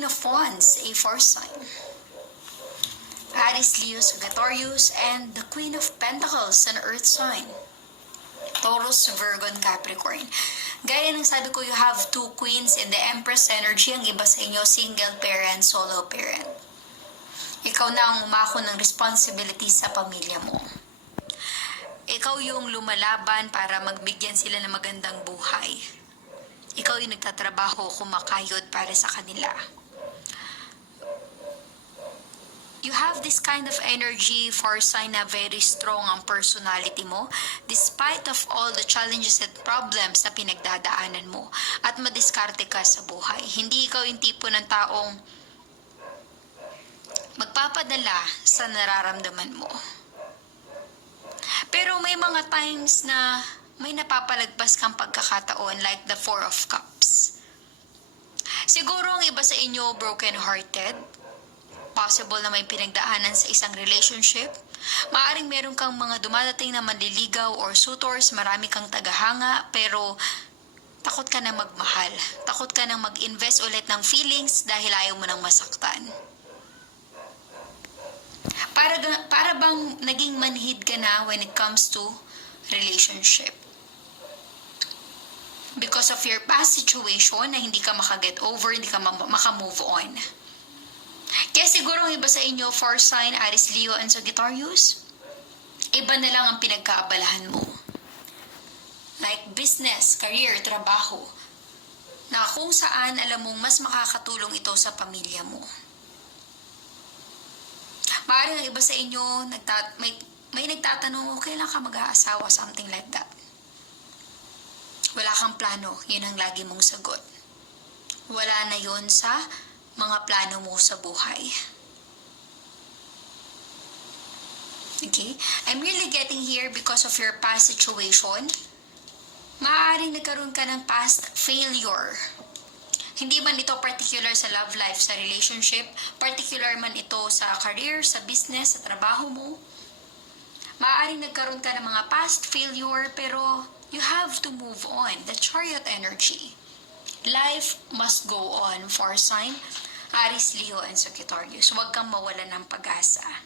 Queen of Wands, a force sign. Aries, Leo, Sagittarius, and the Queen of Pentacles, an earth sign. Taurus, Virgo, and Capricorn. Gaya ng sabi ko, you have two queens in the Empress energy. Ang iba sa inyo, single parent, solo parent. Ikaw na ang umako ng responsibility sa pamilya mo. Ikaw yung lumalaban para magbigyan sila ng magandang buhay. Ikaw yung nagtatrabaho, kumakayod para sa kanila. You have this kind of energy for sign na very strong ang personality mo despite of all the challenges and problems na pinagdadaanan mo at madiskarte ka sa buhay. Hindi ikaw yung tipo ng taong magpapadala sa nararamdaman mo. Pero may mga times na may napapalagpas kang pagkakataon like the Four of Cups. Siguro ang iba sa inyo broken-hearted. Possible na may pinagdaanan sa isang relationship. Maaring meron kang mga dumadating na manliligaw or suitors, marami kang tagahanga, pero takot ka na magmahal. Takot ka na mag-invest ulit ng feelings dahil ayaw mo nang masaktan. Para bang naging manhid ka na when it comes to relationship. Because of your past situation na hindi ka makaget over, hindi ka makamove on. Kaya siguro ang iba sa inyo, force sign, Aries, Leo, and Sagittarius, iba na lang ang pinagkaabalahan mo. Like business, career, trabaho, na kung saan alam mong mas makakatulong ito sa pamilya mo. Maaaring ang iba sa inyo, may nagtatanong, kailan ka mag-aasawa, something like that. Wala kang plano, yun ang lagi mong sagot. Wala na yun sa mga plano mo sa buhay. Okay? I'm really getting here because of your past situation. Maaaring nagkaroon ka ng past failure. Hindi man ito particular sa love life, sa relationship, particular man ito sa career, sa business, sa trabaho mo. Maaaring nagkaroon ka ng mga past failure, pero you have to move on. The Chariot energy. Life must go on for sign, Aries, Leo, and Sagittarius. Huwag kang mawalan ng pag-asa.